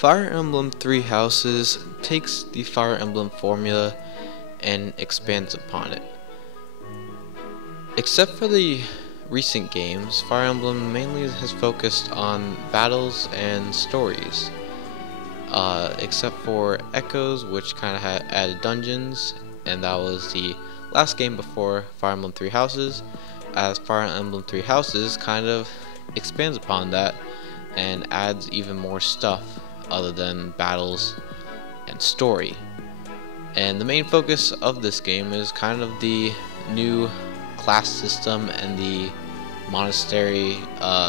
Fire Emblem Three Houses takes the Fire Emblem formula and expands upon it. Except for the recent games, Fire Emblem mainly has focused on battles and stories. Except for Echoes, which kind of had added dungeons, and that was the last game before Fire Emblem Three Houses, as Fire Emblem Three Houses kind of expands upon that and adds even more stuff other than battles and story. And the main focus of this game is kind of the new class system and the monastery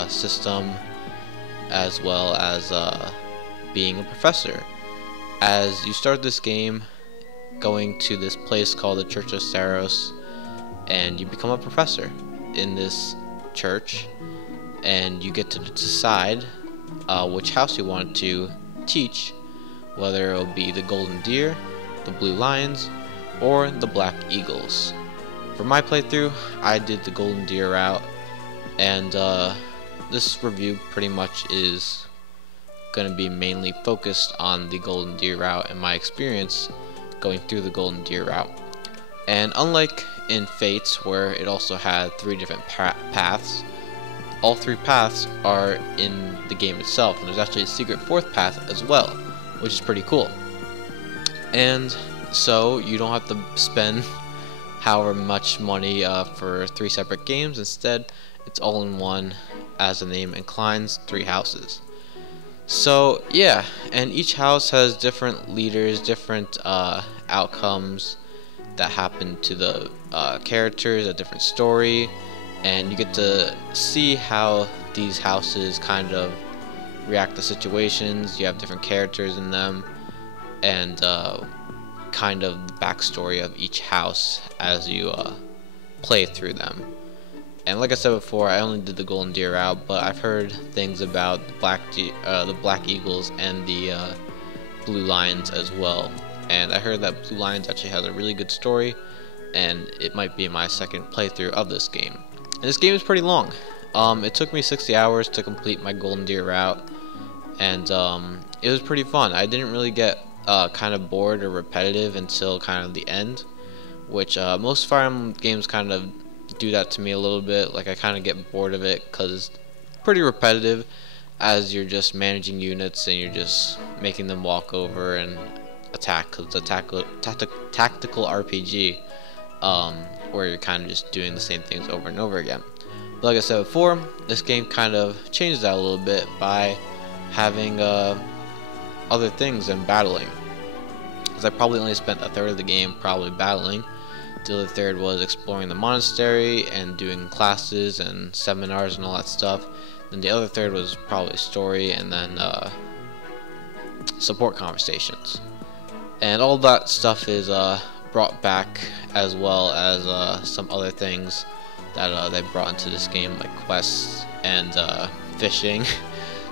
system, as well as being a professor. As you start this game going to this place called the Church of Saros, and you become a professor in this church, and you get to decide which house you want to teach, whether it will be the Golden Deer, the Blue Lions, or the Black Eagles. For my playthrough, I did the Golden Deer route, and this review pretty much is going to be mainly focused on the Golden Deer route and my experience going through the Golden Deer route. And unlike in Fates, where it also had 3 different paths, all 3 paths are in the game itself, and there's actually a secret 4th path as well, which is pretty cool. And so you don't have to spend however much money for 3 separate games. Instead, it's all in one, as the name inclines, 3 houses. So yeah, and each house has different leaders, different outcomes that happen to the characters, a different story, and you get to see how these houses kind of react to situations. You have different characters in them, and kind of the backstory of each house as you play through them. And like I said before, I only did the Golden Deer route, but I've heard things about the Black Eagles and the Blue Lions as well. And I heard that Blue Lions actually has a really good story, and it might be my second playthrough of this game. And this game is pretty long. It took me 60 hours to complete my Golden Deer route, and it was pretty fun. I didn't really get kind of bored or repetitive until kind of the end, which most Fire Emblem games kind of do that to me a little bit. Like, I kind of get bored of it because it's pretty repetitive, as you're just managing units and you're just making them walk over and attack, because it's a tactical RPG where you're kind of just doing the same things over and over again. But like I said before, this game kind of changed that a little bit by having other things than battling, because I probably only spent a third of the game probably battling. The other third was exploring the monastery and doing classes and seminars and all that stuff. Then the other third was probably story, and then support conversations. And all that stuff is brought back, as well as some other things that they brought into this game, like quests and fishing.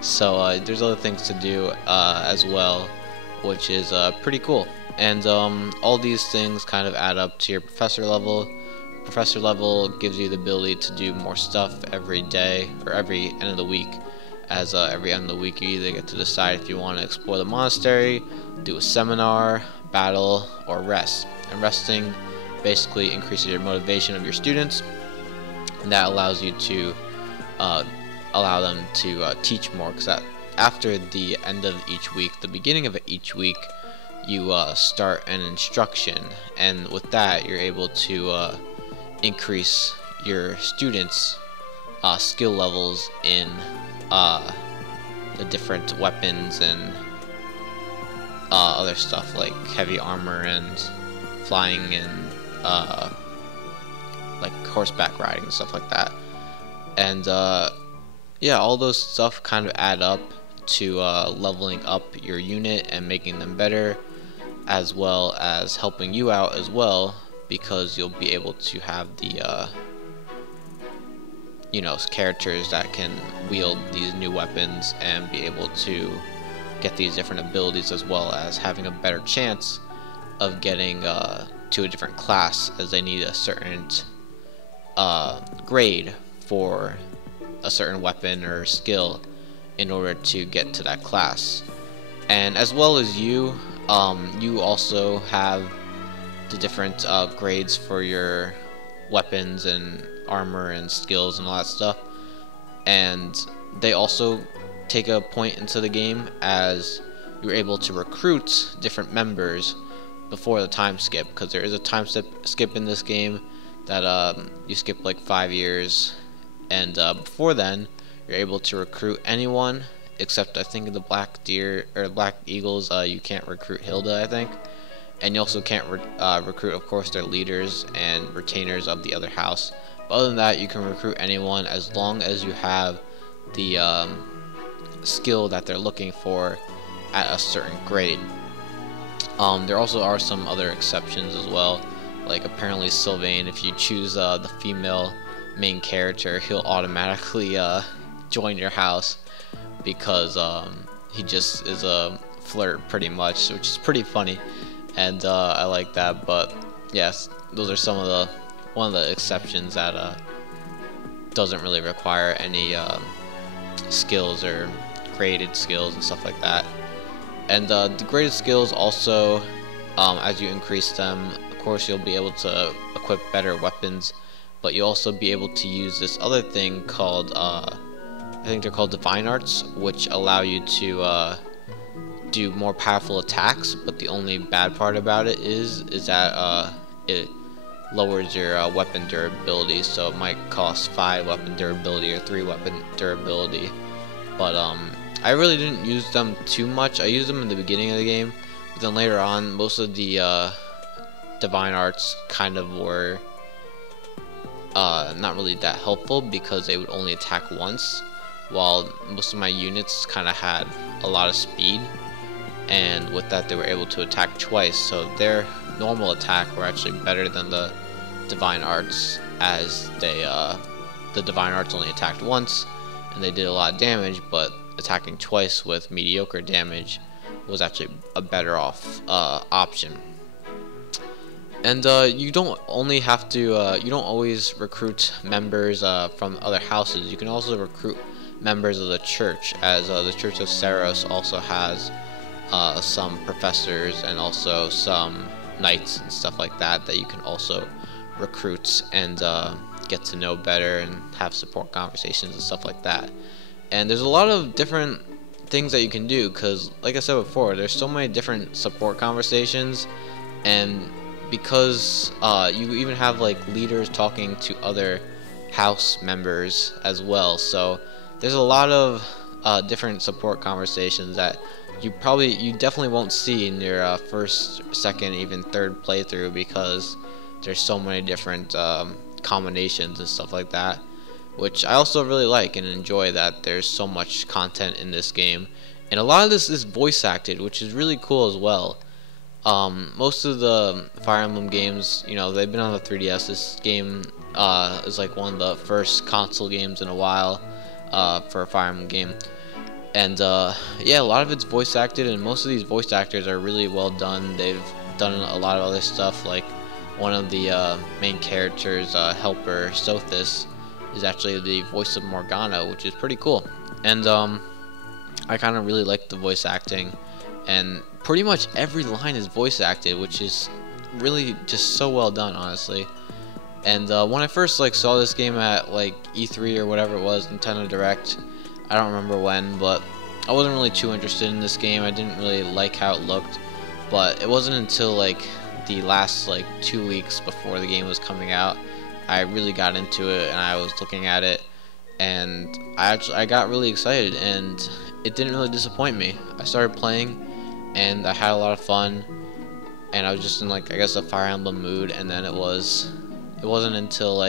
So there's other things to do as well, which is pretty cool. And all these things kind of add up to your professor level. Professor level gives you the ability to do more stuff every day or every end of the week. As every end of the week, you either get to decide if you want to explore the monastery, do a seminar, battle, or rest. And resting basically increases your motivation of your students, and that allows you to allow them to teach more, because after the end of each week, the beginning of each week, you start an instruction, and with that you're able to increase your students' skill levels in the different weapons and other stuff like heavy armor and flying and like horseback riding and stuff like that. And yeah, all those stuff kind of add up to leveling up your unit and making them better, as well as helping you out as well, because you'll be able to have the characters that can wield these new weapons and be able to get these different abilities, as well as having a better chance of getting to a different class, as they need a certain grade for a certain weapon or skill in order to get to that class. And as well as you also have the different grades for your weapons and armor and skills and all that stuff. And they also take a point into the game as you're able to recruit different members before the time skip, because there is a time skip in this game that you skip like 5 years, and before then you're able to recruit anyone except I think the Black Deer or Black Eagles. You can't recruit Hilda, I think, and you also can't recruit, of course, their leaders and retainers of the other house. But other than that, you can recruit anyone as long as you have the skill that they're looking for at a certain grade. There also are some other exceptions as well, like apparently Sylvain, if you choose the female main character, he'll automatically join your house, because he just is a flirt pretty much, which is pretty funny, and I like that. But yes, those are some of one of the exceptions that doesn't really require any skills or graded skills and stuff like that. And the graded skills also, as you increase them, of course you'll be able to equip better weapons, but you'll also be able to use this other thing called, I think they're called Divine Arts, which allow you to do more powerful attacks. But the only bad part about it is that it lowers your weapon durability, so it might cost 5 weapon durability or 3 weapon durability. But I really didn't use them too much. I used them in the beginning of the game, but then later on, most of the Divine Arts kind of were not really that helpful, because they would only attack once, while most of my units kind of had a lot of speed, and with that they were able to attack twice, so their normal attack were actually better than the Divine Arts, as the Divine Arts only attacked once and they did a lot of damage, but attacking twice with mediocre damage was actually a better off option. And you don't only have to, you don't always recruit members from other houses. You can also recruit members of the church, as the Church of Saros also has some professors and also some knights and stuff like that you can also recruit and get to know better and have support conversations and stuff like that. And there's a lot of different things that you can do, because like I said before, there's so many different support conversations, and because you even have like leaders talking to other house members as well, so there's a lot of different support conversations that you definitely won't see in your first, second, even third playthrough, because there's so many different combinations and stuff like that, which I also really like and enjoy, that there's so much content in this game. And a lot of this is voice acted, which is really cool as well. Most of the Fire Emblem games, you know, they've been on the 3DS. This game is like one of the first console games in a while for a Fire Emblem game. And yeah, a lot of it's voice acted, and most of these voice actors are really well done. They've done a lot of other stuff, like one of the main characters, helper Sothis, is actually the voice of Morgana, which is pretty cool. And I kind of really like the voice acting, and pretty much every line is voice acted, which is really just so well done, honestly. And when I first saw this game at like E3 or whatever it was, Nintendo Direct, I don't remember when, but I wasn't really too interested in this game. I didn't really like how it looked, but it wasn't until like the last 2 weeks before the game was coming out I really got into it, and I was looking at it, and I got really excited, and it didn't really disappoint me. I started playing, and I had a lot of fun, and I was just in I guess a Fire Emblem mood. And then it wasn't until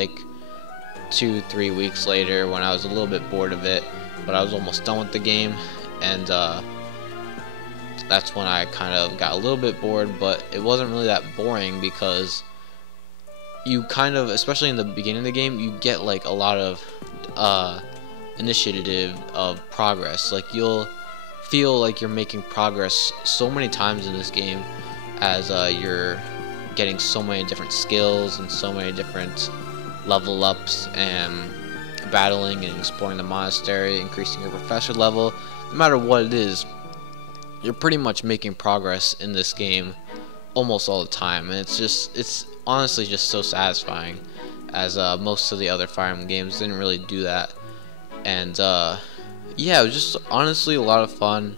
2-3 weeks later, when I was a little bit bored of it, but I was almost done with the game, and that's when I kind of got a little bit bored. But it wasn't really that boring, because you kind of, especially in the beginning of the game, you get a lot of initiative of progress. You'll feel like you're making progress so many times in this game, as you're getting so many different skills and so many different level ups, and battling and exploring the monastery, increasing your professor level. No matter what it is, you're pretty much making progress in this game almost all the time, and it's honestly just so satisfying, as most of the other Fire Emblem games didn't really do that. And yeah, it was just honestly a lot of fun.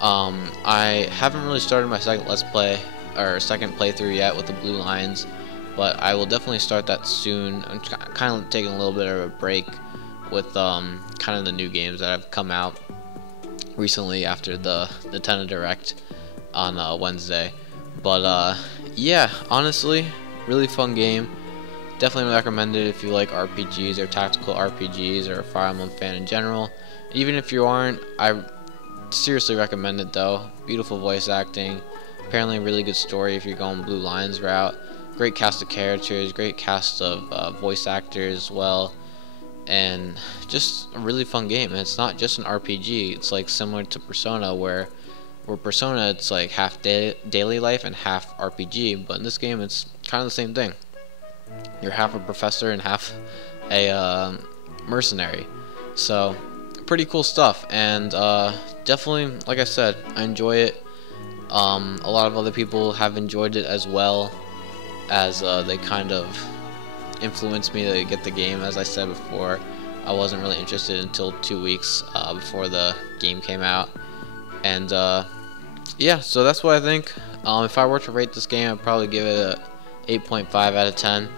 I haven't really started my second Let's Play or second playthrough yet with the Blue Lions, but I will definitely start that soon. I'm kind of taking a little bit of a break with kind of the new games that have come out recently after the Nintendo Direct on Wednesday. But yeah, honestly, really fun game. Definitely recommend it if you like RPGs or tactical RPGs or a Fire Emblem fan in general. Even if you aren't, I seriously recommend it though. Beautiful voice acting, apparently a really good story if you're going Blue Lions route. Great cast of characters, great cast of voice actors as well, and just a really fun game. And it's not just an RPG. It's like similar to Persona, where Persona it's like half daily life and half RPG, but in this game it's kind of the same thing. You're half a professor and half a mercenary, so pretty cool stuff. And definitely, like I said, I enjoy it. A lot of other people have enjoyed it as well, as they kind of influenced me to get the game. As I said before, I wasn't really interested until 2 weeks before the game came out. And yeah, so that's what I think. If I were to rate this game, I'd probably give it a 8.5 out of 10.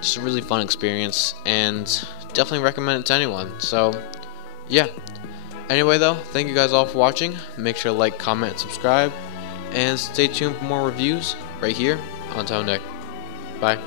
Just a really fun experience, and definitely recommend it to anyone. So yeah, anyway though, thank you guys all for watching. Make sure to like, comment, and subscribe, and stay tuned for more reviews right here on Nick. Bye.